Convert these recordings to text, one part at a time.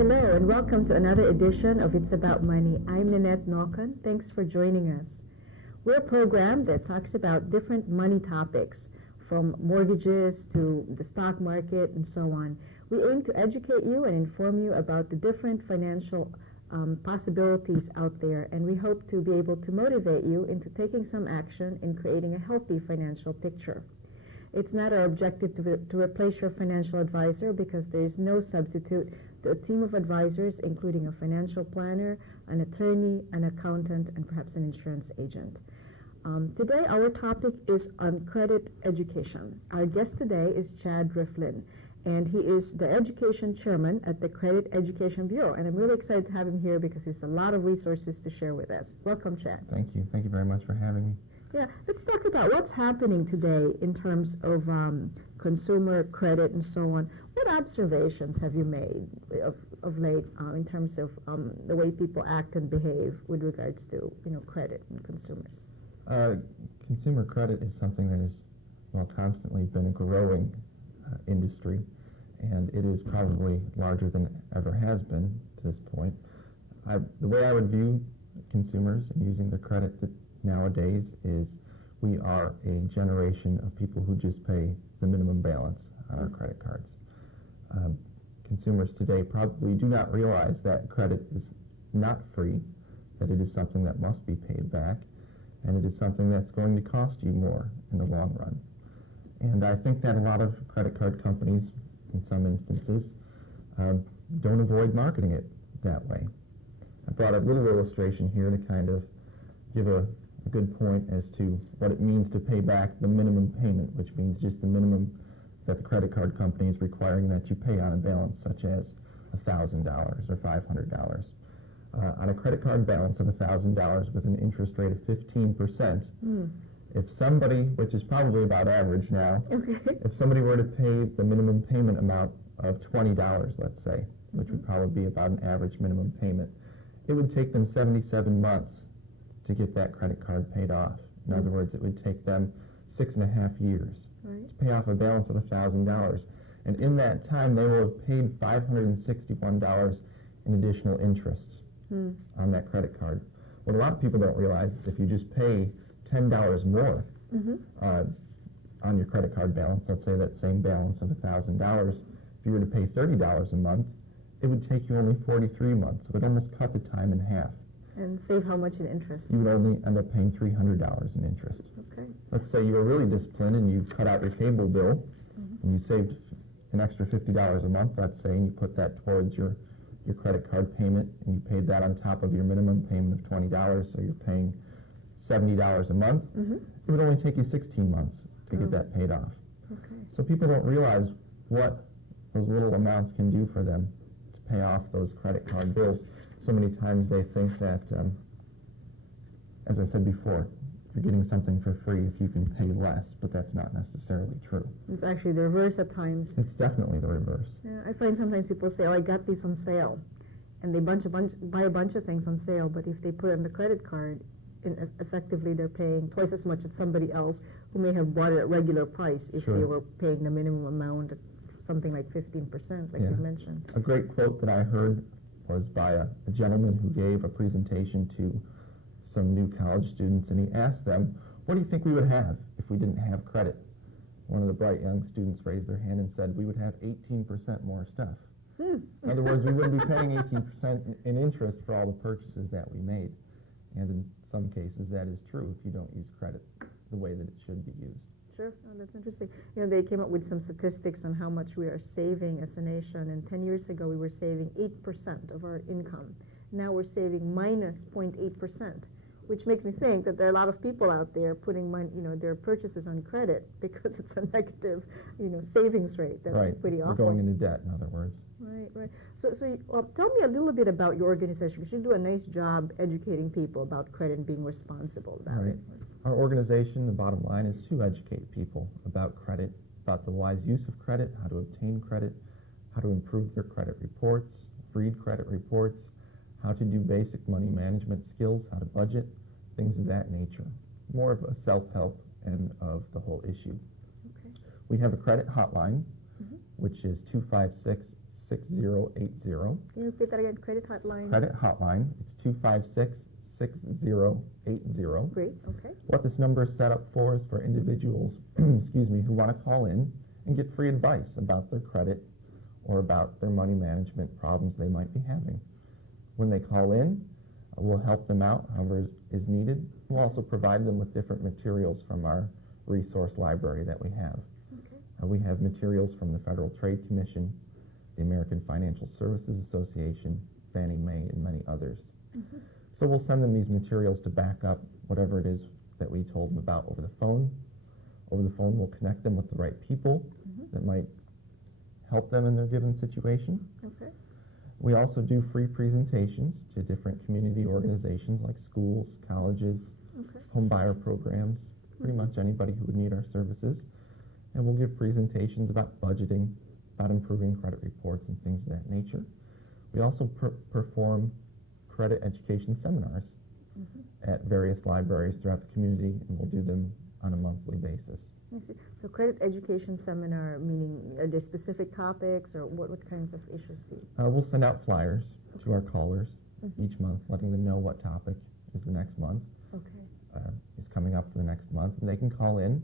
Hello and welcome to another edition of It's About Money. I'm Nanette Naukan. Thanks for joining us. We're a program that talks about different money topics, from mortgages to the stock market and so on. We aim to educate you and inform you about the different financial possibilities out there, and we hope to be able to motivate you into taking some action in creating a healthy financial picture. It's not our objective to replace your financial advisor, because there is no substitute to a team of advisors, including a financial planner, an attorney, an accountant, and perhaps an insurance agent. Today, our topic is on credit education. Our guest today is Chad Riflin, and he is the education chairman at the Credit Education Bureau. And I'm really excited to have him here because he has a lot of resources to share with us. Welcome, Chad. Thank you. Thank you very much for having me. Yeah, let's talk about what's happening today in terms of consumer credit and so on. What observations have you made of late in terms of the way people act and behave with regards to credit and consumers? Consumer credit is something that has constantly been a growing industry, and it is probably larger than it ever has been to this point. The way I would view consumers and using their credit nowadays is we are a generation of people who just pay the minimum balance on our credit cards. Consumers today probably do not realize that credit is not free, that it is something that must be paid back, and it is something that's going to cost you more in the long run. And I think that a lot of credit card companies, in some instances, don't avoid marketing it that way. I brought a little illustration here to kind of give a good point as to what it means to pay back the minimum payment, which means just the minimum that the credit card company is requiring that you pay on a balance, such as $1,000 or $500. On a credit card balance of $1,000 with an interest rate of 15%, if somebody, which is probably about average now, if somebody were to pay the minimum payment amount of $20, let's say, which would probably be about an average minimum payment, it would take them 77 months to get that credit card paid off. In other words, it would take them 6.5 years to pay off a balance of $1,000. And in that time, they will have paid $561 in additional interest on that credit card. What a lot of people don't realize is if you just pay $10 more on your credit card balance, let's say that same balance of $1,000, if you were to pay $30 a month, it would take you only 43 months. So it would almost cut the time in half. And save how much in interest? You would only end up paying $300 in interest. Okay. Let's say you were really disciplined and you cut out your cable bill and you saved an extra $50 a month, let's say, and you put that towards your credit card payment, and you paid that on top of your minimum payment of $20, so you're paying $70 a month. It would only take you 16 months to get that paid off. Okay. So people don't realize what those little amounts can do for them to pay off those credit card bills. So many times they think that, as I said before, you're getting something for free if you can pay less, but that's not necessarily true. It's actually the reverse at times. It's definitely the reverse. Yeah, I find sometimes people say, "Oh, I got this on sale," and they buy a bunch of things on sale. But if they put it on the credit card, effectively they're paying twice as much as somebody else who may have bought it at regular price if they were paying the minimum amount, something like 15%, like you mentioned. A great quote that I heard was by a gentleman who gave a presentation to some new college students, and he asked them, "What do you think we would have if we didn't have credit?" One of the bright young students raised their hand and said, "We would have 18% more stuff." In other words, we wouldn't be paying 18% in interest for all the purchases that we made. And in some cases, that is true if you don't use credit the way that it should be used. Sure. Oh, that's interesting. They came up with some statistics on how much we are saving as a nation, and 10 years ago we were saving 8% of our income. Now we're saving minus 0.8%, which makes me think that there are a lot of people out there putting money, their purchases on credit because it's a negative, savings rate. That's pretty awful. We're going into debt, in other words. Right. So tell me a little bit about your organization, because you do a nice job educating people about credit and being responsible about it. Our organization, the bottom line, is to educate people about credit, about the wise use of credit, how to obtain credit, how to improve their credit reports, read credit reports, how to do basic money management skills, how to budget, things of that nature. More of a self-help end of the whole issue. Okay. We have a credit hotline, which is 256-6080. Can you repeat that again? Credit hotline? Credit hotline, it's 256-6080. Great, okay. What this number is set up for is for individuals, excuse me, who want to call in and get free advice about their credit or about their money management problems they might be having. When they call in, we'll help them out however is needed. We'll also provide them with different materials from our resource library that we have. Okay. We have materials from the Federal Trade Commission, the American Financial Services Association, Fannie Mae, and many others. Mm-hmm. So we'll send them these materials to back up whatever it is that we told them about over the phone. Over the phone, we'll connect them with the right people that might help them in their given situation. Okay. We also do free presentations to different community organizations like schools, colleges, home buyer programs, pretty much anybody who would need our services. And we'll give presentations about budgeting, about improving credit reports and things of that nature. We also perform credit education seminars at various libraries throughout the community, and we'll do them on a monthly basis. I see. So credit education seminar, meaning are there specific topics or what kinds of issues do you? We'll send out flyers to our callers each month, letting them know what topic is the next month, is coming up for the next month, and they can call in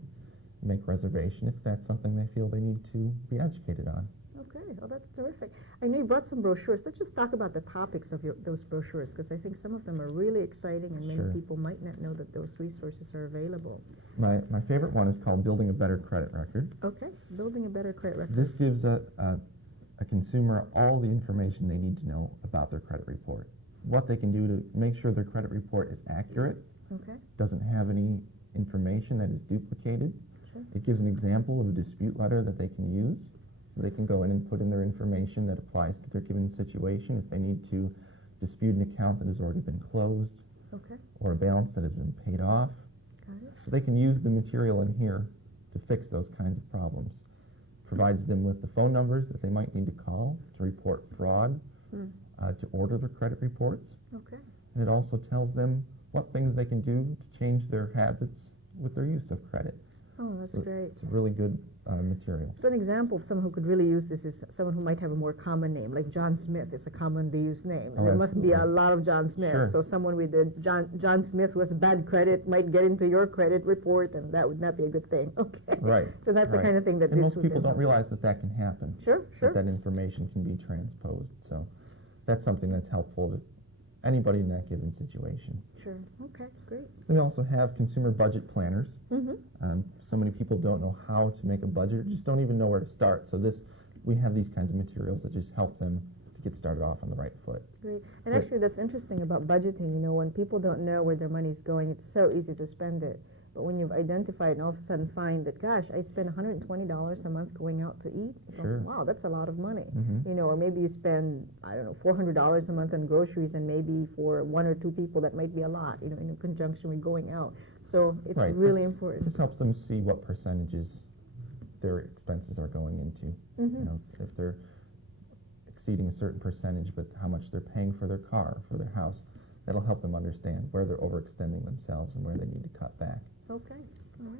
and make reservation if that's something they feel they need to be educated on. Okay, oh, that's terrific. I know you brought some brochures. Let's just talk about the topics of those brochures, because I think some of them are really exciting and many people might not know that those resources are available. My favorite one is called Building a Better Credit Record. Okay, Building a Better Credit Record. This gives a consumer all the information they need to know about their credit report, what they can do to make sure their credit report is accurate, doesn't have any information that is duplicated. It gives an example of a dispute letter that they can use. So they can go in and put in their information that applies to their given situation if they need to dispute an account that has already been closed or a balance that has been paid off. So they can use the material in here to fix those kinds of problems. Provides them with the phone numbers that they might need to call to report fraud, to order their credit reports. And it also tells them what things they can do to change their habits with their use of credit. Oh, that's great. It's a really good material. So an example of someone who could really use this is someone who might have a more common name, like John Smith is a commonly used name. Oh, there must be a lot of John Smiths. So someone with a John Smith who has bad credit might get into your credit report, and that would not be a good thing. Okay. Right. So that's the kind of thing that and this most people don't realize that that can happen. That information can be transposed. So that's something that's helpful to anybody in that given situation. Okay, great. We also have consumer budget planners. So many people don't know how to make a budget, or just don't even know where to start. So we have these kinds of materials that just help them to get started off on the right foot. Great. And actually that's interesting about budgeting. You know, when people don't know where their money's going, it's so easy to spend it. But when you've identified and all of a sudden find that, gosh, I spend $120 a month going out to eat, wow, that's a lot of money. You know, or maybe you spend, I don't know, $400 a month on groceries, and maybe for one or two people that might be a lot, you know, in conjunction with going out. So it's really important. This helps them see what percentages their expenses are going into. You know, if they're exceeding a certain percentage with how much they're paying for their car, for their house, that'll help them understand where they're overextending themselves and where they need to cut back. Okay, all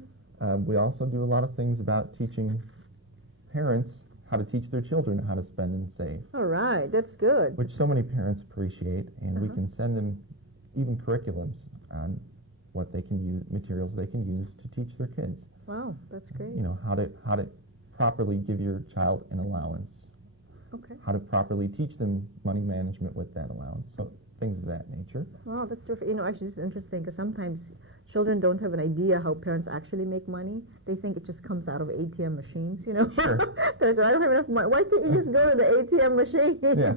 right. We also do a lot of things about teaching parents how to teach their children how to spend and save. All right, that's good. Which so many parents appreciate, and we can send them even curriculums on what they can use, materials they can use to teach their kids. Wow, that's great. You know, how to properly give your child an allowance. How to properly teach them money management with that allowance. So things of that nature. Wow, that's terrific. You know, actually, this is interesting because sometimes children don't have an idea how parents actually make money. They think it just comes out of ATM machines, you know. There's, I don't have enough money. Why can't you just go to the ATM machine? You know?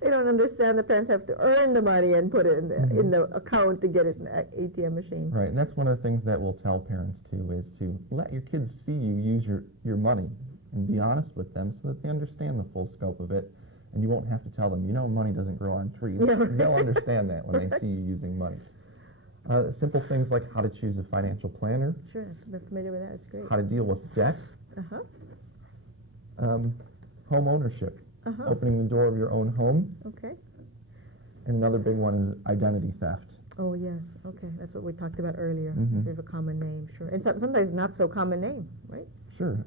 They don't understand the parents have to earn the money and put it in the account to get it in the ATM machine. Right, and that's one of the things that we'll tell parents too, is to let your kids see you use your money and be honest with them so that they understand the full scope of it. And you won't have to tell them, you know, money doesn't grow on trees. They'll understand that when they see you using money. Simple things like how to choose a financial planner. Sure, I'm familiar with that. It's great. How to deal with debt. Home ownership. Opening the door of your own home. Okay. And another big one is identity theft. Oh, yes. Okay, that's what we talked about earlier. If you have a common name, sure. And sometimes not so common name, right? Sure.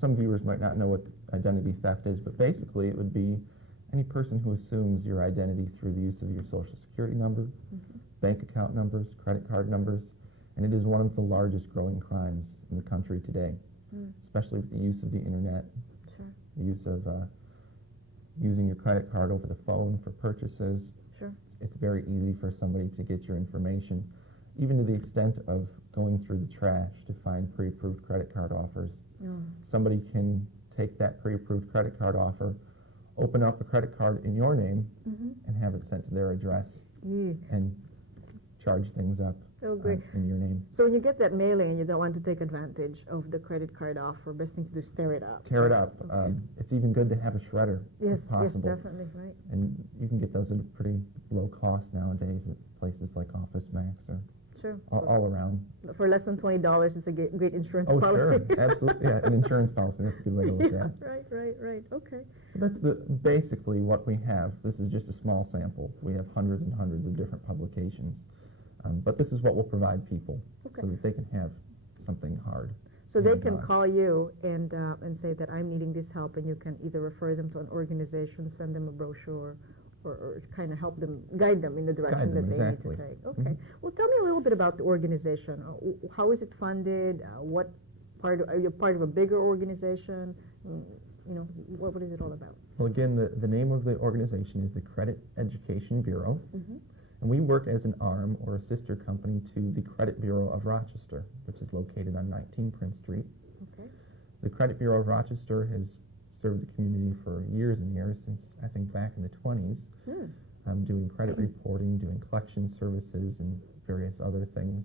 Some viewers might not know what identity theft is, but basically it would be any person who assumes your identity through the use of your social security number, bank account numbers, credit card numbers, and it is one of the largest growing crimes in the country today, especially with the use of the internet, Sure. the use of using your credit card over the phone for purchases. Sure. It's very easy for somebody to get your information, even to the extent of going through the trash to find pre-approved credit card offers. Somebody can take that pre-approved credit card offer, open up a credit card in your name, and have it sent to their address and charge things up Oh, great. In your name. So when you get that mailing and you don't want to take advantage of the credit card offer, best thing to do is tear it up. Tear it up. It's even good to have a shredder Yes, if possible. yes, definitely, right. And you can get those at a pretty low cost nowadays at places like Office Max or Sure. all around. For less than $20, it's a great insurance Oh, policy. sure, absolutely. Yeah, an insurance policy. That's a good way to look at it. Right. Okay. So that's basically what we have. This is just a small sample. We have hundreds and hundreds of different publications. But this is what we'll provide people so that they can have something hard. So they can call you and say that I'm needing this help, and you can either refer them to an organization, send them a brochure, or kind of help them, guide them in the direction that they need to take. Okay. Well, tell me a little bit about the organization. How is it funded? What are you part of a bigger organization? What is it all about? Well, again, the name of the organization is the Credit Education Bureau. And we work as an arm or a sister company to the Credit Bureau of Rochester, which is located on 19 Prince Street. Okay. The Credit Bureau of Rochester has served the community for years and years, since I think back in the 20s, doing credit reporting, doing collection services, and various other things.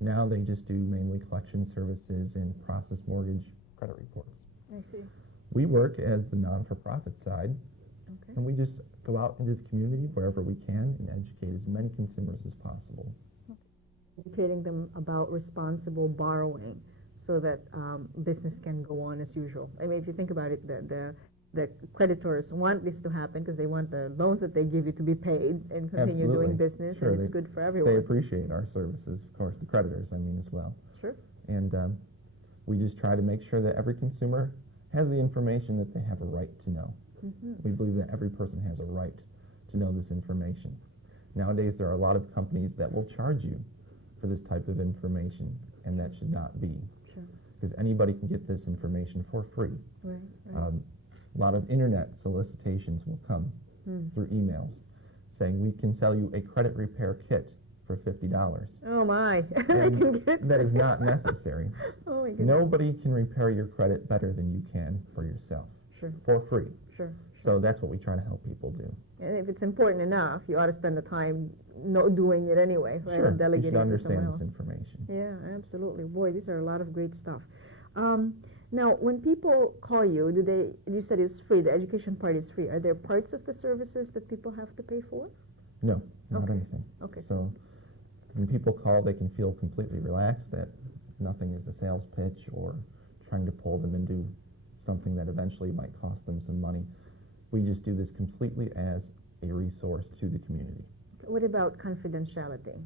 Now they just do mainly collection services and process mortgage credit reports. I see. We work as the non-for-profit side, and we just go out into the community wherever we can and educate as many consumers as possible. Educating them about responsible borrowing so that business can go on as usual. I mean, if you think about it, the creditors want this to happen because they want the loans that they give you to be paid and continue doing business, and it's good for everyone. They appreciate our services, of course, the creditors, as well. Sure. And we just try to make sure that every consumer has the information that they have a right to know. We believe that every person has a right to know this information. Nowadays, there are a lot of companies that will charge you for this type of information, and that should not be. Sure. Because anybody can get this information for free. Right. A lot of internet solicitations will come through emails saying we can sell you a credit repair kit for $50. Oh my! That is not necessary. Oh my goodness. Nobody can repair your credit better than you can for yourself. Sure. For free. Sure. So that's what we try to help people do. And if it's important enough, you ought to spend the time doing it anyway, right? Sure. And delegating you it should to someone understand else. this information. Yeah, absolutely. Boy, these are a lot of great stuff. Now, when people call you, you said it's free, the education part is free. Are there parts of the services that people have to pay for? No, not anything. Okay. So when people call, they can feel completely relaxed that nothing is a sales pitch or trying to pull them into something that eventually might cost them some money. We just do this completely as a resource to the community. What about confidentiality?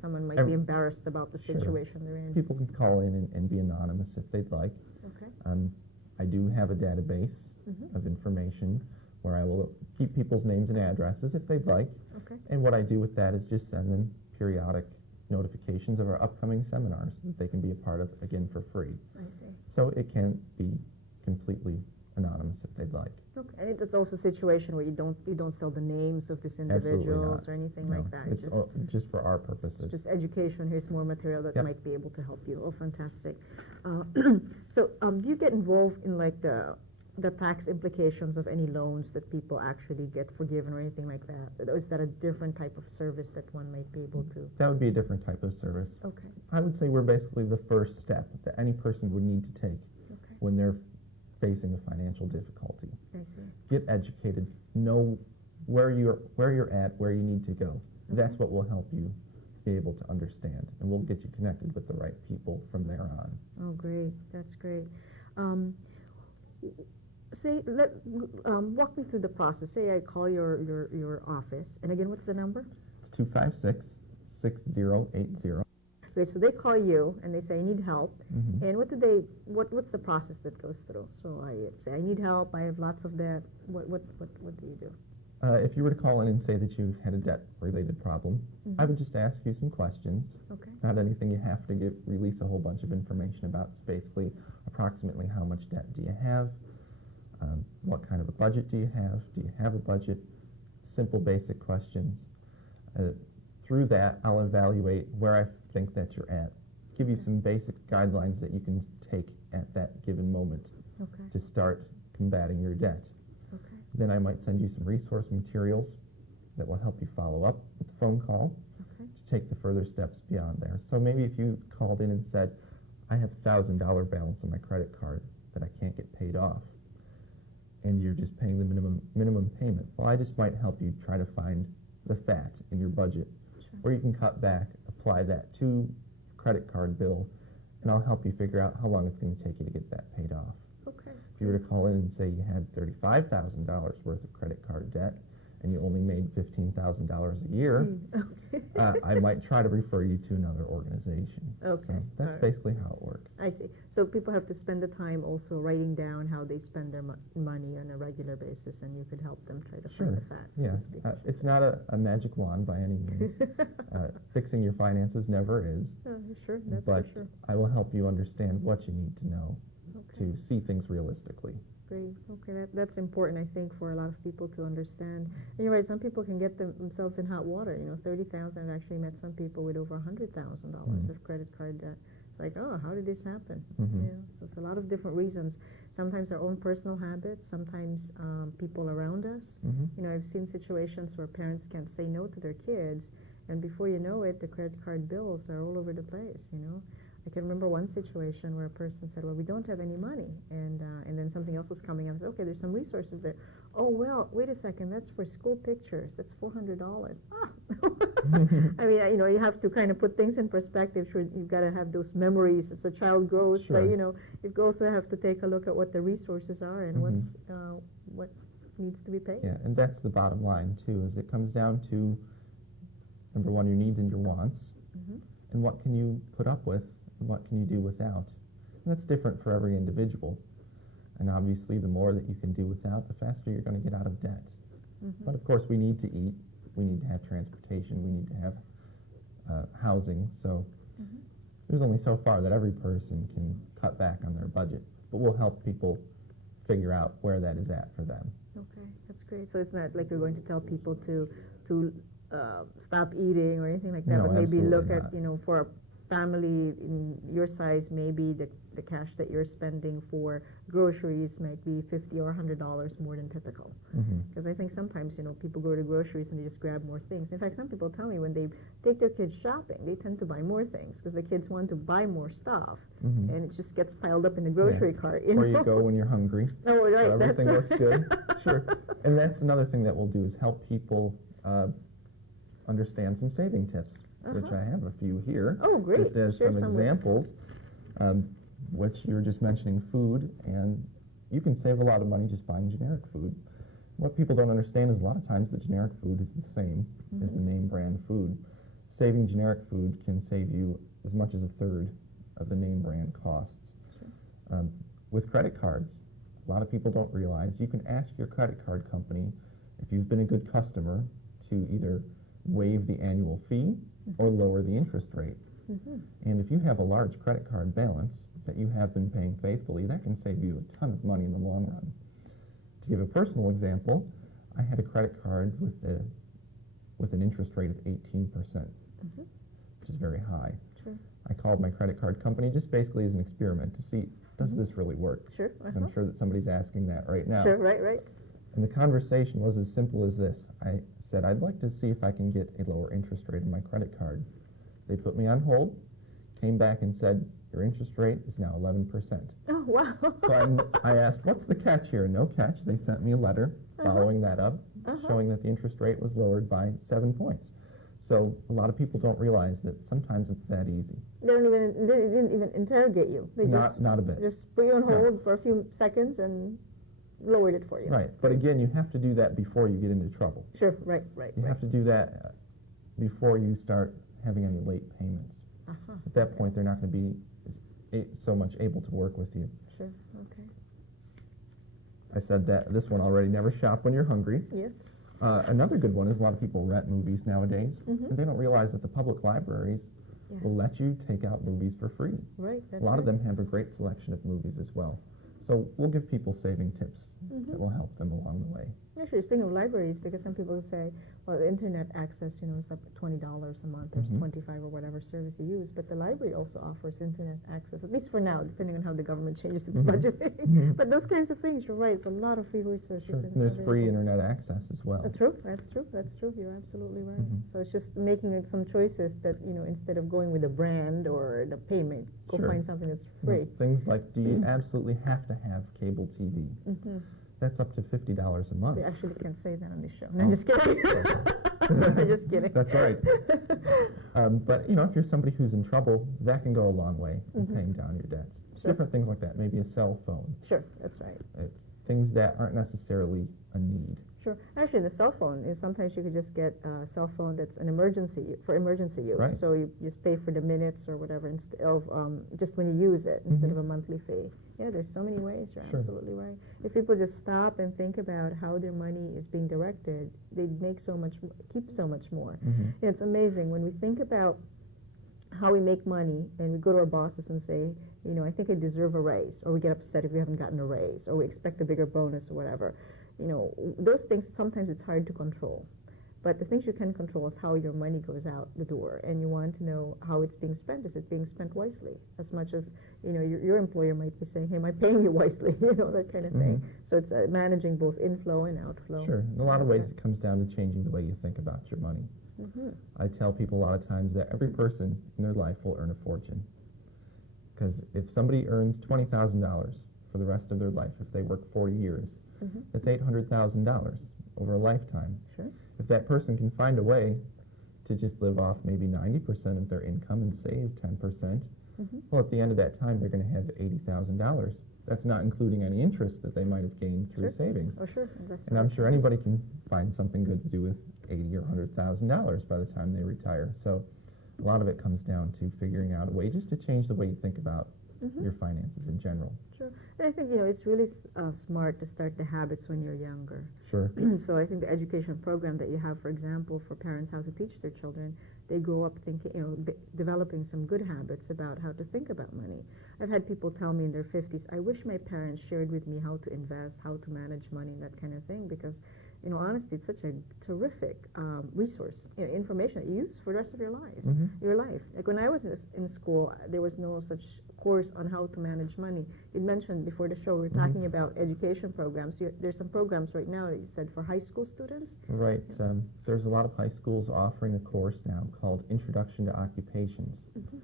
Someone might be embarrassed about the situation they're in. People can call in and be anonymous if they'd like. Okay. I do have a database of information where I will keep people's names and addresses if they'd like. Okay. And what I do with that is just send them periodic notifications of our upcoming seminars that they can be a part of, again, for free. I see. So it can be completely anonymous if they'd like. Okay. And it's also a situation where you don't sell the names of these individuals or anything like that. It's just for our purposes. Just education. Here's more material that might be able to help you. Oh, fantastic. So, do you get involved in like the tax implications of any loans that people actually get forgiven or anything like that? Or is that a different type of service that one might be able to? That would be a different type of service. Okay. I would say we're basically the first step that any person would need to take when they're facing a financial difficulty. I see. Get educated. Know where you're at, where you need to go. That's what will help you be able to understand, and we'll get you connected with the right people from there on. Oh, great. That's great. Walk me through the process. Say I call your office, and again, what's the number? It's 256-6080. Okay, so they call you and they say, I need help. Mhm. And what's the process that goes through? So I say, I need help, I have lots of debt. What do you do? If you were to call in and say that you had a debt-related problem, I would just ask you some questions. Okay. Not anything you have to release a whole bunch of information about. It's basically approximately how much debt do you have, what kind of a budget do you have a budget, simple basic questions. Through that, I'll evaluate where I think that you're at, give you some basic guidelines that you can take at that given moment Okay. to start combating your debt. Okay. Then I might send you some resource materials that will help you follow up with the phone call Okay. to take the further steps beyond there. So maybe if you called in and said, I have $1,000 balance on my credit card that I can't get paid off, and you're just paying the minimum payment, well, I just might help you try to find the fat in your budget, where you can cut back, apply that to credit card bill, and I'll help you figure out how long it's going to take you to get that paid off. Okay. If you were to call in and say you had $35,000 worth of credit card debt and you only made $15,000 a year, Okay. I might try to refer you to another organization. Okay. So that's All right. basically how it works. I see. So people have to spend the time also writing down how they spend their money on a regular basis, and you could help them try to find the fat, so Yeah. to speak. It's not a magic wand by any means. Fixing your finances never is. Oh, sure, that's but for sure. I will help you understand what you need to know Okay. to see things realistically. Great. Okay, that's important, I think, for a lot of people to understand. And you're right, some people can get themselves in hot water. You know, 30,000. I've actually met some people with over $100,000 of credit card debt. It's like, oh, how did this happen? Mhm. Yeah, so it's a lot of different reasons. Sometimes our own personal habits, sometimes people around us. Mhm. You know, I've seen situations where parents can't say no to their kids, and before you know it, the credit card bills are all over the place, you know. I can remember one situation where a person said, well, we don't have any money, and then something else was coming up. I said, okay, there's some resources there. Oh, well, wait a second, that's for school pictures. That's $400. Ah! I mean, you know, you have to kind of put things in perspective. Sure, you've got to have those memories as a child grows, Sure. but, you know, you also have to take a look at what the resources are and what needs to be paid. Yeah, and that's the bottom line, too, is it comes down to, number one, your needs and your wants, and what can you put up with, and what can you do without. And that's different for every individual. And obviously, the more that you can do without, the faster you're going to get out of debt. But of course, we need to eat, we need to have transportation, we need to have housing, so there's only so far that every person can cut back on their budget. But we'll help people figure out where that is at for them. Okay, that's great. So it's not like you're going to tell people to stop eating or anything like that, No, but maybe look absolutely at, not. you know, for a family in your size, maybe the cash that you're spending for groceries might be $50 or $100 more than typical. Because I think sometimes, you know, people go to groceries and they just grab more things. In fact, some people tell me when they take their kids shopping, they tend to buy more things because the kids want to buy more stuff, and it just gets piled up in the grocery cart. Or you go when you're hungry. Oh, right, so everything that's looks right. good. Sure. And that's another thing that we'll do is help people understand some saving tips, which I have a few here. Oh, great. Just as Share some some with us. examples, which you were just mentioning food, and you can save a lot of money just buying generic food. What people don't understand is a lot of times the generic food is the same as the name brand food. Saving generic food can save you as much as a third of the name brand costs. Sure. With credit cards, a lot of people don't realize you can ask your credit card company, if you've been a good customer, to either waive the annual fee or lower the interest rate. And if you have a large credit card balance that you have been paying faithfully, that can save you a ton of money in the long run. To give a personal example, I had a credit card with an interest rate of 18%, which is very high. Sure. I called my credit card company just basically as an experiment to see, does this really work? Sure. 'Cause I'm sure that somebody's asking that right now. Sure, right. And the conversation was as simple as this. I said, I'd like to see if I can get a lower interest rate on my credit card. They put me on hold, came back and said, your interest rate is now 11%. Oh, wow. So I asked, what's the catch here? No catch. They sent me a letter following that up, showing that the interest rate was lowered by 7 points. So a lot of people don't realize that sometimes it's that easy. They didn't even interrogate you. They Not a bit. just put you on hold for a few seconds and lowered it for you. Right. But again, you have to do that before you get into trouble. Sure, right. You have to do that before you start having any late payments. At that point, they're not going to be so much able to work with you. Sure, okay. I said that this one already, never shop when you're hungry. Yes. Another good one is a lot of people rent movies nowadays, Mhm. and they don't realize that the public libraries Yes. will let you take out movies for free. Right, that's A lot of right. them have a great selection of movies as well. So we'll give people saving tips that will help them along the way. Actually, speaking of libraries, because some people say, well, the internet access, is up to $20 a month, or Mhm. 25 or whatever service you use, but the library also offers internet access, at least for now, depending on how the government changes its Mhm. budgeting. Mhm. But those kinds of things, you're right, it's a lot of free resources. Sure. and And there's free available. internet access as well. True, that's true, you're absolutely right. Mhm. So it's just making it some choices that, instead of going with the brand or the payment, go Sure. find something that's You know, free. things like, do you absolutely have to have cable TV? Mm-hmm. That's up to $50 a month. We actually can't say that on this show. No, I'm Oh. just kidding. I'm just kidding. That's right. But if you're somebody who's in trouble, that can go a long way in Mhm. paying down your debts. Sure. Different things like that, maybe a cell phone, Sure, that's right. things that aren't necessarily a need. Sure. Actually, the cell phone is sometimes you could just get a cell phone that's an emergency for emergency use. Right. So you just pay for the minutes or whatever instead of just when you use it instead Mhm. of a monthly fee. Yeah, there's so many ways. You're Sure. absolutely right. If people just stop and think about how their money is being directed, they'd make keep so much more. Mhm. It's amazing when we think about how we make money and we go to our bosses and say, I think I deserve a raise, or we get upset if we haven't gotten a raise, or we expect a bigger bonus or whatever. Those things, sometimes it's hard to control. But the things you can control is how your money goes out the door, and you want to know how it's being spent. Is it being spent wisely? As much as, your employer might be saying, hey, am I paying you wisely? That kind of thing. Mhm. So it's managing both inflow and outflow. Sure. In a lot of ways, it comes down to changing the way you think about your money. Mm-hmm. I tell people a lot of times that every person in their life will earn a fortune. Because if somebody earns $20,000 for the rest of their life, if they work 40 years, Mm-hmm. that's $800,000 over a lifetime. Sure. If that person can find a way to just live off maybe 90% of their income and save 10%, Mm-hmm. well, at the end of that time, they're going to have $80,000. That's not including any interest that they might have gained through Sure. savings. Oh, sure. And I'm sure anybody can find something good to do with $80,000 or $100,000 by the time they retire. So a lot of it comes down to figuring out a way just to change the way you think about Mm-hmm. your finances in general. Sure. And I think, it's really smart to start the habits when you're younger. Sure. So I think the education program that you have, for example, for parents how to teach their children, they grow up thinking, developing some good habits about how to think about money. I've had people tell me in their 50s, I wish my parents shared with me how to invest, how to manage money, and that kind of thing, because, honestly, it's such a terrific resource, information that you use for the rest of your lives. Mhm. Your life. Like when I was in school, there was no such course on how to manage money. You mentioned before the show, we were talking about education programs. There's some programs right now that you said for high school students. Right. There's a lot of high schools offering a course now called Introduction to Occupations. Mm-hmm.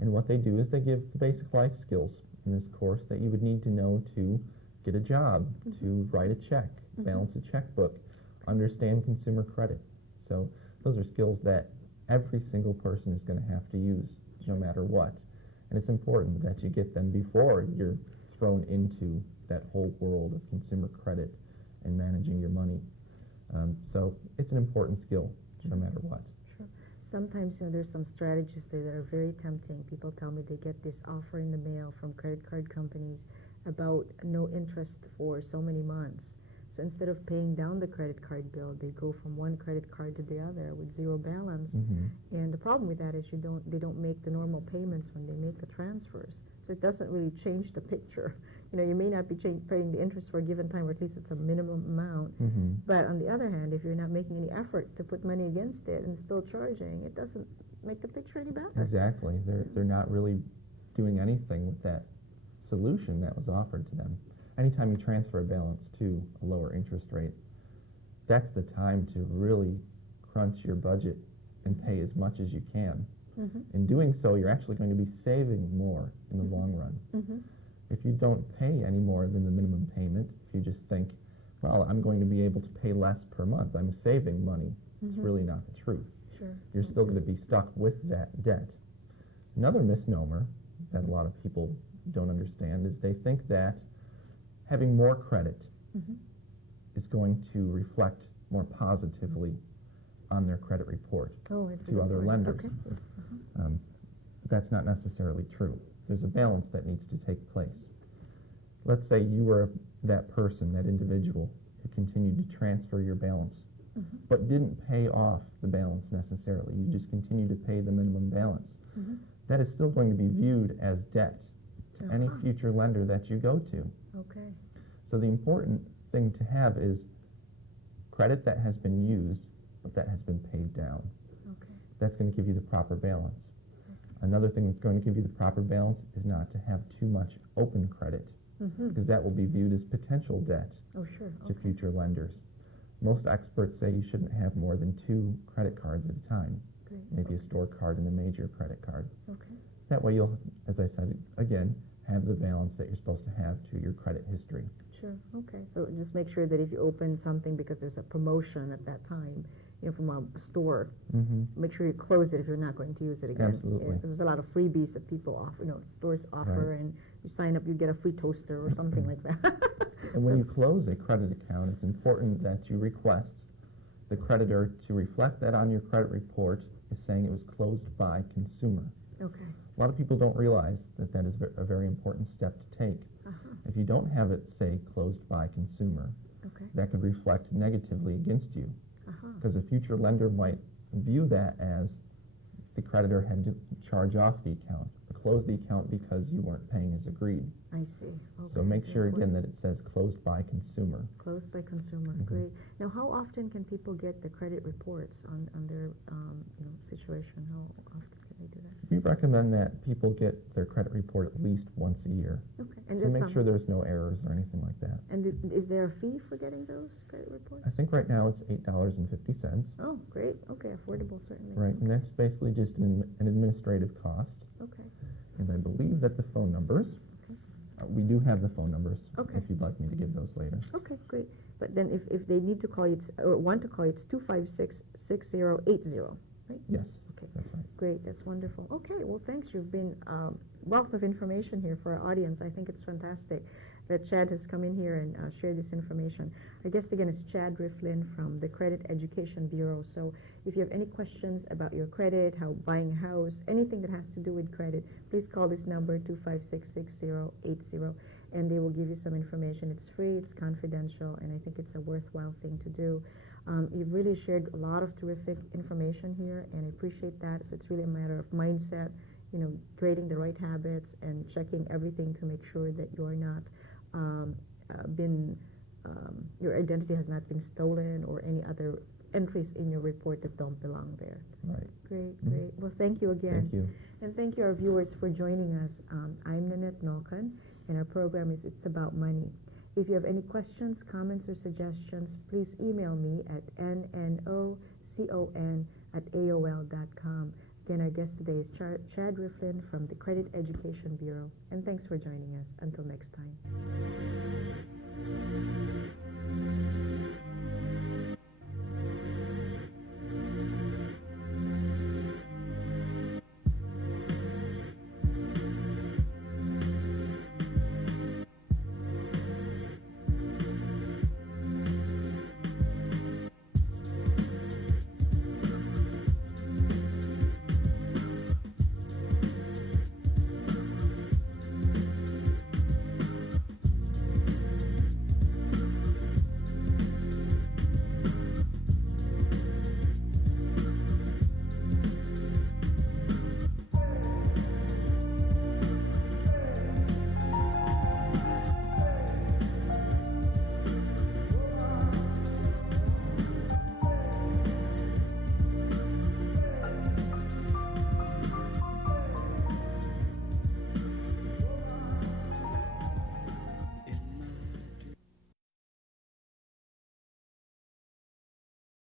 And what they do is they give the basic life skills in this course that you would need to know to get a job, to write a check, balance a checkbook, understand consumer credit. So those are skills that every single person is going to have to use no matter what. And it's important that you get them before you're thrown into that whole world of consumer credit and managing your money. So it's an important skill no matter what. Sure. Sometimes there's some strategies there that are very tempting. People tell me they get this offer in the mail from credit card companies about no interest for so many months. So instead of paying down the credit card bill, they go from one credit card to the other with zero balance. Mm-hmm. And the problem with that is they don't make the normal payments when they make the transfers. So it doesn't really change the picture. You may not be paying the interest for a given time, or at least it's a minimum amount. Mm-hmm. But on the other hand, if you're not making any effort to put money against it and still charging, it doesn't make the picture any better. Exactly. They're not really doing anything with that solution that was offered to them. Anytime you transfer a balance to a lower interest rate, that's the time to really crunch your budget and pay as much as you can. Mm-hmm. In doing so, you're actually going to be saving more in the long run. Mm-hmm. If you don't pay any more than the minimum payment, if you just think, well, I'm going to be able to pay less per month, I'm saving money, it's really not the truth. Sure. You're still going to be stuck with that debt. Another misnomer that a lot of people don't understand is they think that having more credit is going to reflect more positively on their credit report Oh, it's a to good other point. lenders. Okay. Yes. that's not necessarily true. There's a balance that needs to take place. Let's say you were that person, that individual, who continued to transfer your balance, but didn't pay off the balance necessarily. You just continue to pay the minimum balance. That is still going to be viewed as debt to any future lender that you go to. Okay. So the important thing to have is credit that has been used, but that has been paid down. Okay. That's going to give you the proper balance. Another thing that's going to give you the proper balance is not to have too much open credit, because that will be viewed as potential debt to future lenders. Most experts say you shouldn't have more than 2 credit cards at a time, maybe a store card and a major credit card. That way you'll, as I said, again, have the balance that you're supposed to have to your credit history. Sure, okay. So just make sure that if you open something because there's a promotion at that time, from a store, make sure you close it if you're not going to use it again. Absolutely. Because there's a lot of freebies that people offer, stores offer, and you sign up, you get a free toaster or something like that. And when you close a credit account, it's important that you request the creditor to reflect that on your credit report is saying it was closed by consumer. Okay. A lot of people don't realize that that is a very important step to take. If you don't have it say closed by consumer, that could reflect negatively against you, because a future lender might view that as the creditor had to charge off the account or close the account because you weren't paying as agreed. I see. Okay. So make sure again that it says closed by consumer. Closed by consumer. Great. Now, how often can people get the credit reports on their situation? How often can they do that? We recommend that people get their credit report at least once a year. Okay. And to make sure there's no errors or anything like that. And is there a fee for getting those credit reports? I think right now it's $8.50. Oh, great. Okay, affordable certainly. Right, and that's basically just an administrative cost. Okay. And I believe that the phone numbers, we do have the phone numbers. Okay. If you'd like me to give those later. Okay, great. But then if they need to call you, or want to call you, it's 256-6080, right? Yes. Okay. That's right. Great, that's wonderful. Okay, well, thanks. You've been wealth of information here for our audience. I think it's fantastic that Chad has come in here and shared this information. Our guest again is Chad Rifflin from the Credit Education Bureau. So if you have any questions about your credit, how buying a house, anything that has to do with credit, please call this number 256-6080 and they will give you some information. It's free, it's confidential, and I think it's a worthwhile thing to do. You've really shared a lot of terrific information here, and I appreciate that. So it's really a matter of mindset, creating the right habits and checking everything to make sure that you're not your identity has not been stolen or any other entries in your report that don't belong there. Right. Great. Well, thank you again. Thank you. And thank you, our viewers, for joining us. I'm Nanette Nolkan, and our program is It's About Money. If you have any questions, comments, or suggestions, please email me at nnocon@aol.com. Again, our guest today is Chad Rifflin from the Credit Education Bureau. And thanks for joining us. Until next time.